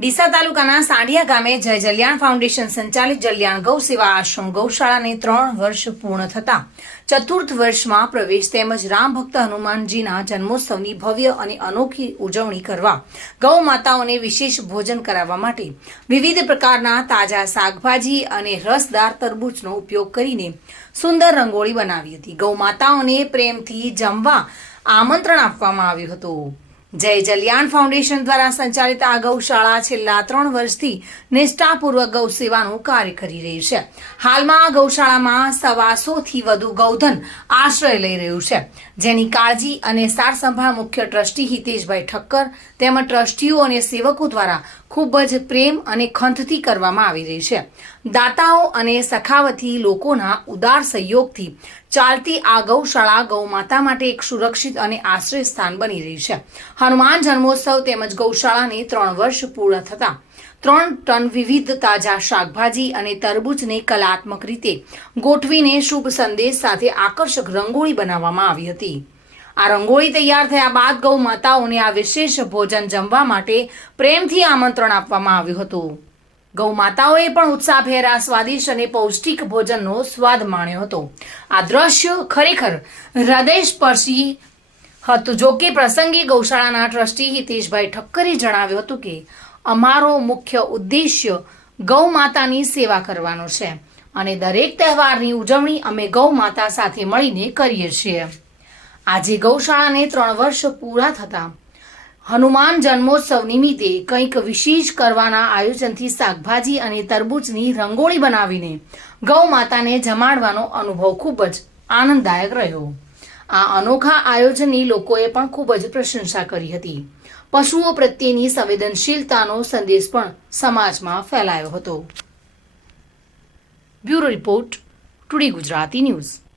ડીસા તાલુકાના સાંડિયા ગામે જય જલ્યાણ ફાઉન્ડેશન સંચાલિત જલ્યાણ ગૌ સેવા આશ્રમ ગૌશાળાને ત્રણ વર્ષ પૂર્ણ થતા. ચતુર્થ વર્ષમાં પ્રવેશ તેમજ રામ ભક્ત હનુમાનજીના જન્મોત્સવની ભવ્ય અને અનોખી ઉજવણી કરવા ગૌ માતાઓને વિશેષ ભોજન કરાવવા માટે વિવિધ પ્રકારના તાજા શાકભાજી અને રસદાર તરબૂચનો ઉપયોગ કરીને સુંદર રંગોળી બનાવી હતી. ગૌ માતાઓને પ્રેમથી જમવા આમંત્રણ આપવામાં આવ્યું હતું. જય જલ્યાણ ફાઉન્ડેશન દ્વારા સંચાલિત આ ગૌશાળા છેલ્લા ત્રણ વર્ષથી નિષ્ઠાપૂર્વક ગૌ સેવાનું કાર્ય કરી રહી છે. હાલમાં આ ગૌશાળામાં સવાસોથી વધુ ગૌધન આશ્રય લઈ રહ્યું છે. જેની કાળજી અને સાર સંભાળ મુખ્ય ટ્રસ્ટી હિતેશભાઈ ઠક્કર તેમજ ટ્રસ્ટીઓ અને સેવકો દ્વારા ખૂબ જ પ્રેમ અને ખંતથી કરવામાં આવી રહી છે. દાતાઓ અને સખાવતી લોકોના ઉદાર સહયોગથી ચાલતી આ ગૌશાળા ગૌ માતા માટે એક સુરક્ષિત અને આશ્રય સ્થાન બની રહી છે. હનુમાન જન્મોત્સવ તેમજ ગૌશાળાને ત્રણ વર્ષ પૂર્ણ થતા. ત્રણ ટન વિવિધ તાજા શાકભાજી અને તરબૂચને કલાત્મક રીતે ગોઠવીને શુભ સંદેશ સાથે આકર્ષક રંગોળી બનાવવામાં આવી હતી. આ રંગોળી તૈયાર થયા બાદ ગૌ માતાઓને આ વિશેષ ભોજન જમવા માટે પ્રેમથી આમંત્રણ આપવામાં આવ્યું હતું. ગૌ માતાઓએ પણ ઉત્સાહભેર આ સ્વાદિષ્ટ અને પૌષ્ટિક ભોજનનો સ્વાદ માણ્યો હતો. આ દ્રશ્ય ખરેખર હૃદયસ્પર્શી હતું. જો કે પ્રસંગે ગૌશાળાના ટ્રસ્ટી હિતેશભાઈ ઠક્કરે જણાવ્યું હતું કે અમારો મુખ્ય ઉદ્દેશ્ય ગૌ માતાની સેવા કરવાનો છે અને દરેક તહેવારની ઉજવણી અમે ગૌ માતા સાથે મળીને કરીએ છીએ. આજે ગૌશાળાને ત્રણ વર્ષ પૂરા થતા હનુમાન જન્મોત્સવ નિમિત્તે કંઈક વિશેષ કરવાના આયોજનથી શાકભાજી અને તરબૂચની રંગોળી બનાવીને ગૌ માતાને જમાડવાનો અનુભવ ખૂબ જ આનંદદાયક રહ્યો. આ અનોખા આયોજનની લોકોએ પણ ખૂબ જ પ્રશંસા કરી હતી. પશુઓ પ્રત્યેની સંવેદનશીલતાનો સંદેશ પણ સમાજમાં ફેલાયો હતો. Bureau report, today Gujarati news.